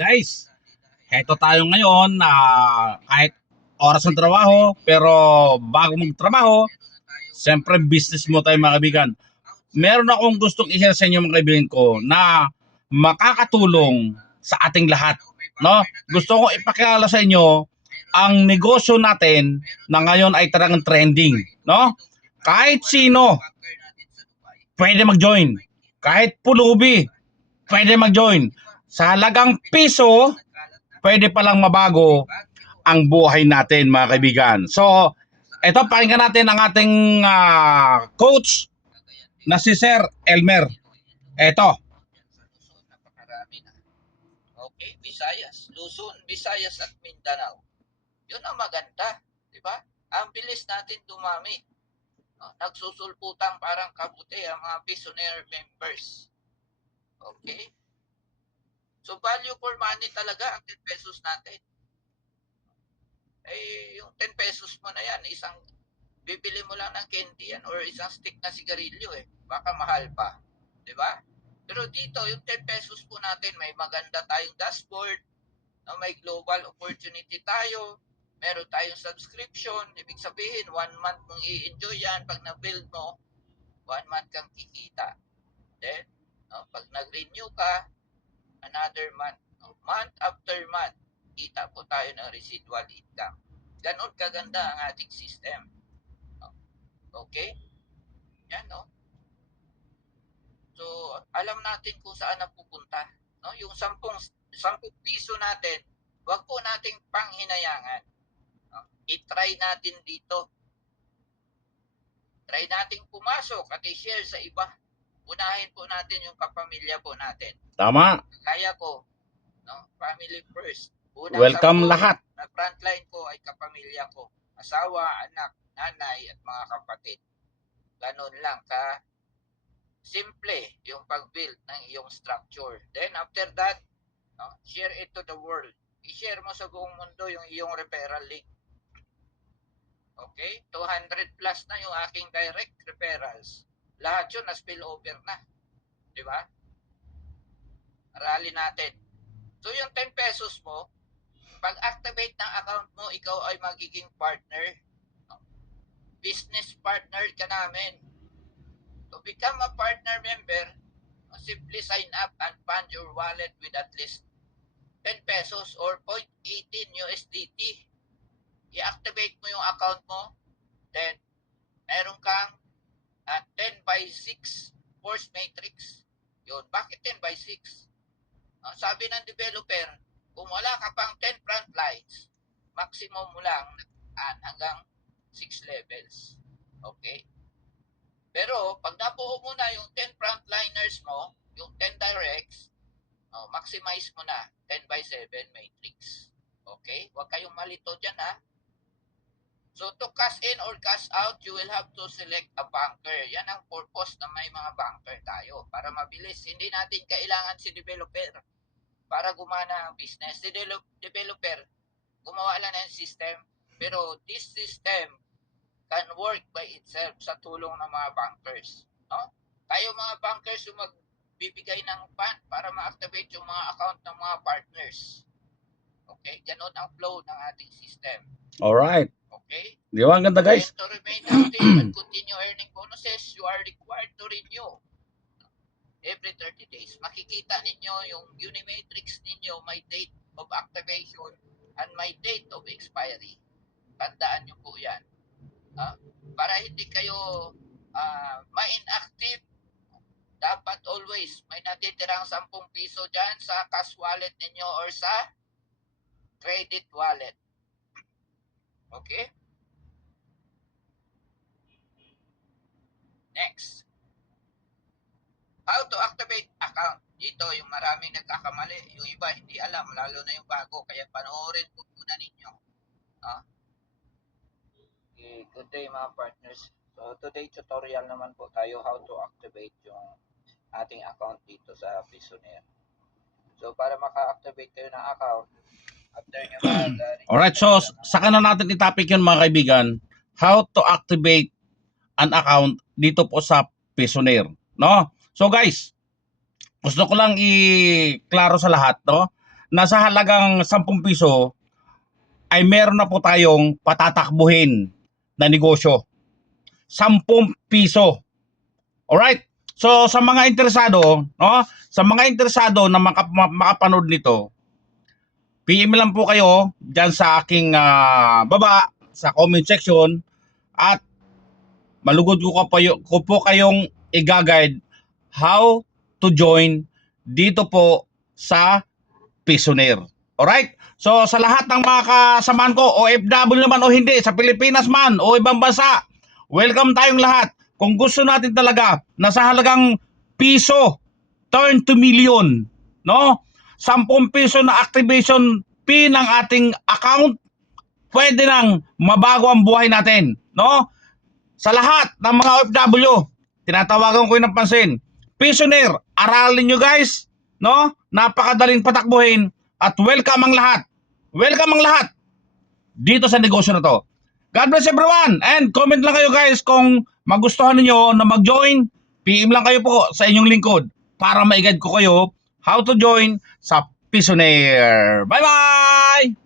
Guys, heto tayo ngayon na kahit oras ng trabaho, pero bago magtrabaho, siyempre business mo tayo mga kaibigan. Meron akong gustong i-share sa inyo mga kaibigan ko na makakatulong sa ating lahat. No? Gusto ko ipakilala sa inyo ang negosyo natin na ngayon ay talagang trending. No? Kahit sino, pwede mag-join. Kahit pulubi, pwede mag-join. Sa halagang piso, pwede palang mabago ang buhay natin mga kaibigan. So, eto pakinggan natin ang ating coach na si Sir Elmer. Eto. Okay, Visayas, Luzon, Visayas at Mindanao. Yun ang maganda, di ba? Ang bilis natin dumami. Nagsusulputan parang kabuti ang mga Visionaire members. Okay? So value for money talaga ang 10 pesos natin. Eh, yung 10 pesos mo na yan, bibili mo lang ng candy yan or isang stick na sigarilyo eh. Baka mahal pa. Di ba? Pero dito, yung 10 pesos po natin, may maganda tayong dashboard, may global opportunity tayo, meron tayong subscription, ibig sabihin, 1 month mong i-enjoy yan. Pag na-build mo, 1 month kang kikita. Then, pag nag-renew ka, another month. Month after month, kita po tayo ng residual income. Ganon kaganda ang ating system. Okay? Yan, no? So, alam natin kung saan napupunta. No? Yung 10 piso natin, wag po nating panghinayangan. No? I-try natin dito. Try nating pumasok at i-share sa iba. Unahin po natin yung kapamilya po natin. Tama. Kaya ko, no? Family first. Welcome lahat. Na frontline ko ay kapamilya ko. Asawa, anak, nanay, at mga kapatid. Ganon lang ka simple yung pag-build ng iyong structure. Then after that, share it to the world. I-share mo sa buong mundo yung iyong referral link. Okay? 200 plus na yung aking direct referrals. Lahat yun na spill over na. Di ba? Aralin natin. So yung 10 pesos mo, pag-activate ng account mo, ikaw ay magiging partner. Business partner ka namin. To become a partner member, simply sign up and fund your wallet with at least 10 pesos or 0.18 USDT. I-activate mo yung account mo, then meron kang 10 by 6 force matrix. Yun, bakit 10 by 6? Sabi ng developer, kung wala ka pang 10 front lines, maximum mo lang hanggang 6 levels. Okay? Pero pag nabuo mo na yung 10 frontliners mo, yung 10 directs, maximize mo na 10 by 7 matrix. Okay? Huwag kayong malito dyan ha. So to cash in or cash out, you will have to select a banker. Yan ang purpose na may mga banker tayo. Para mabilis. Hindi natin kailangan si developer para gumana ang business. Si developer, gumawa lang ng system. Pero this system can work by itself sa tulong ng mga bankers. No? Tayo mga bankers yung magbibigay ng fund para ma-activate yung mga account ng mga partners. Okay? Ganon ang flow ng ating system. Alright. Okay? Di ba? Ang ganda guys. And to remain active and continue earning bonuses, you are required to renew every 30 days. Makikita ninyo yung Unimatrix ninyo, may date of activation and may date of expiry. Tandaan nyo po yan. Para hindi kayo ma-inactive, dapat always may natitirang 10 piso dyan sa cash wallet ninyo or sa credit wallet. Okay? Next. How to activate account. Dito, yung maraming nagkakamali. Yung iba hindi alam, lalo na yung bago. Kaya panoorin po muna ninyo. Okay, good day mga partners. So today tutorial naman po tayo how to activate yung ating account dito sa Visionaire. So para maka-activate kayo ng account, after nyo Alright, so saka na natin itapik yun mga kaibigan. How to activate an account dito po sa Visionaire. No? So guys, gusto ko lang i-klaro sa lahat, no? na sa halagang 10 piso ay meron na po tayong patatakbuhin na negosyo. 10 piso. Alright? So sa mga interesado, no? Sa mga interesado na makapanood nito, PM lang po kayo diyan sa aking baba sa comment section at malugod ko po kayong i-guide how to join dito po sa Pisonaire. Alright? So sa lahat ng mga kasamahan ko, OFW naman o hindi, sa Pilipinas man o ibang bansa, welcome tayong lahat. Kung gusto natin talaga na sa halagang piso, turn to million, no? 10 piso na activation fee ng ating account, pwede nang mabago ang buhay natin, no? Sa lahat ng mga OFW, tinatawagan ko yung napansin. Pisonaire, aralin nyo guys, no? Napakadaling patakbuhin at welcome ang lahat. Welcome ang lahat dito sa negosyo na to. God bless everyone and comment lang kayo guys kung magustuhan niyo na mag-join. PM lang kayo po sa inyong lingkod para ma-guide ko kayo how to join sa Pisonaire. Bye-bye!